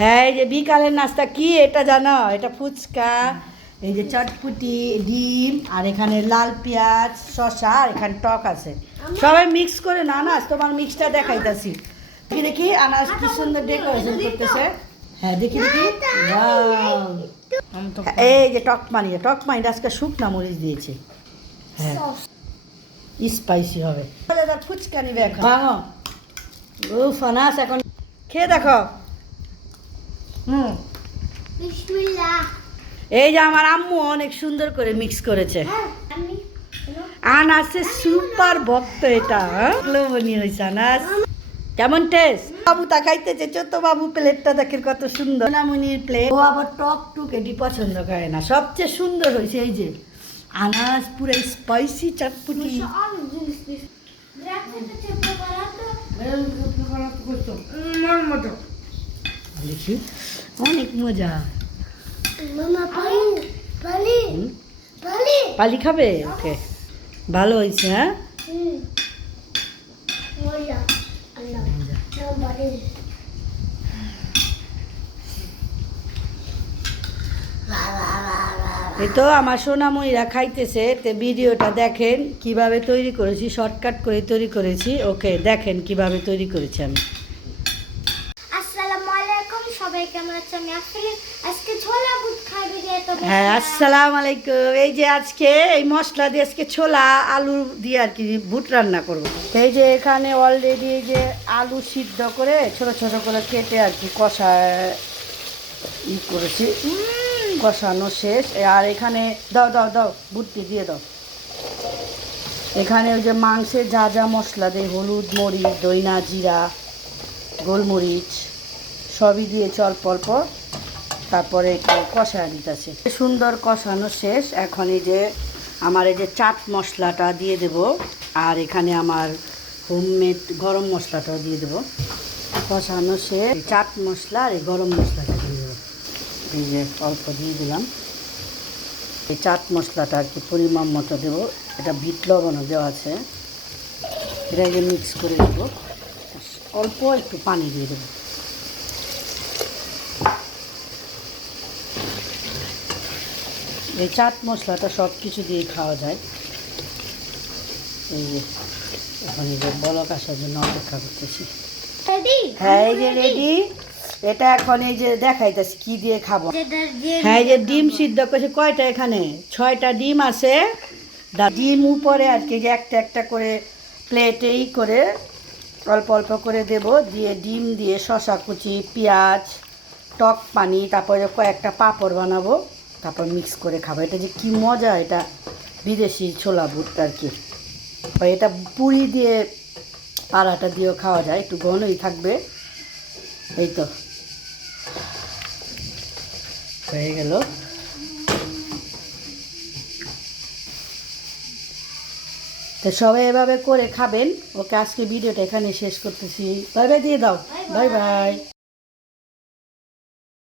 হ্যাঁ, এই যে বিকালের নাস্তা কি এটা জানো? এটা ফুচকা, এই যে চটপুটি, ডিম, আর এখানে লাল পেঁয়াজ, শসা, আর এখানে টক আছে। সবাই মিক্স করে না আনাস, তোমার মিক্সটা দেখাইতাছি। দেখি দেখি আনাস কি সুন্দর ডেকোরেশন করতেছে। হ্যাঁ দেখি দেখি। Wow! এই যে টক মানি আজকে শুকনা মরিচ দিয়েছে। হ্যাঁ স্পাইসি হবে। ফুচকা নিবে এখন। ভাঙো। ও ফানাস এখন খেয়ে দেখো। হুম, এই যে আমার আম্মু অনেক সুন্দর করে মিক্স করেছে। আনাসে সুপার ভক্ত এটা। লোভনীয় হয়েছে আনাস। কেমন টেস্ট? বাবু তাকাইতেছে, ছোট বাবু প্লেটটা দেখেন কত সুন্দর। সোনামণির প্লেট। ও আবার টক টুক এটি পছন্দ করে না। সবচেয়ে সুন্দর হয়েছে এই যে আনাস পুরো স্পাইসি চটপুটি। দেখি অনেক মজা। পালি খাবে? ওকে, ভালো হয়েছে। হ্যাঁ এই তো আমার সোনামণিরা খাইতেছে। তো ভিডিওটা দেখেন কিভাবে তৈরি করেছি, শর্টকাট করে তৈরি করেছি। ওকে, দেখেন কিভাবে তৈরি করেছি আমি। আসসালামু আলাইকুম, সবাই কেমন আছেন? আমি আফরিন। আজকে ছোলা বুট খাই ভিডিও তো। হ্যাঁ, আসসালামু আলাইকুম। এই যে আজকে এই মশলা দিয়ে আজকে ছোলা আলু দিয়ে আর কি বুট রান্না করব। এই যে এখানে অলরেডি এই যে আলু সিদ্ধ করে ছোট ছোট করে কেটে আর কি কষা করেছি। কষানো শেষ। আর এখানে দাও দাও দাও বুটটি দিয়ে দাও। এখানে ওই যে মাংসের যা যা মশলা দেয়, হলুদ, মরিচ, দইনা, জিরা, গোলমরিচ সবই দিয়েছে অল্প অল্প। তারপরে একটু কষায় দিতেছে। সুন্দর কষানো শেষ। এখন এই যে আমার এই যে চাট মশলাটা দিয়ে দেব, আর এখানে আমার হোমমেড গরম মশলাটাও দিয়ে দেবো। কষানো শেষ। চাট মশলা আর এই গরম মশলাটা দিয়ে দেবো। এই যে অল্প দিয়ে দিলাম। এই চাট মশলাটা আর কি পরিমাণ মতো দেবো। এটা বিট লবণও দেওয়া আছে। এটা যে মিক্স করে দেবো। অল্প একটু পানি দিয়ে দেবো। এই চাট মশলাটা সব কিছু দিয়ে খাওয়া যায়। এই যে এখন এই যে বলক আসার জন্য অপেক্ষা করতেছি। হ্যাঁ এই যে রেডি। এটা এখন এই যে দেখাইতেছি কি দিয়ে খাবো। হ্যাঁ এই যে ডিম সিদ্ধ করেছে। কয়টা? এখানে 6টা ডিম আছে। ডিম উপরে আর কি যে একটা একটা করে প্লেটেই করে অল্প অল্প করে দেব। দিয়ে ডিম দিয়ে শসা কুচি, পেঁয়াজ, টক পানি, তারপরে কয়েকটা পাঁপড় বানাবো। তারপর মিক্স করে খাবো। এটা যে কি মজা! এটা বিদেশি ছোলা বুট আর কি। এটা পুরি দিয়ে পাড়াটা দিয়েও খাওয়া যায়, একটু ঘনই থাকবে। এই তো হয়ে গেল। তো সবাই এভাবে করে খাবেন। ওকে, আজকে ভিডিওটা এখানে শেষ করতেছি। বাই বাই দিয়ে দাও। Bye bye.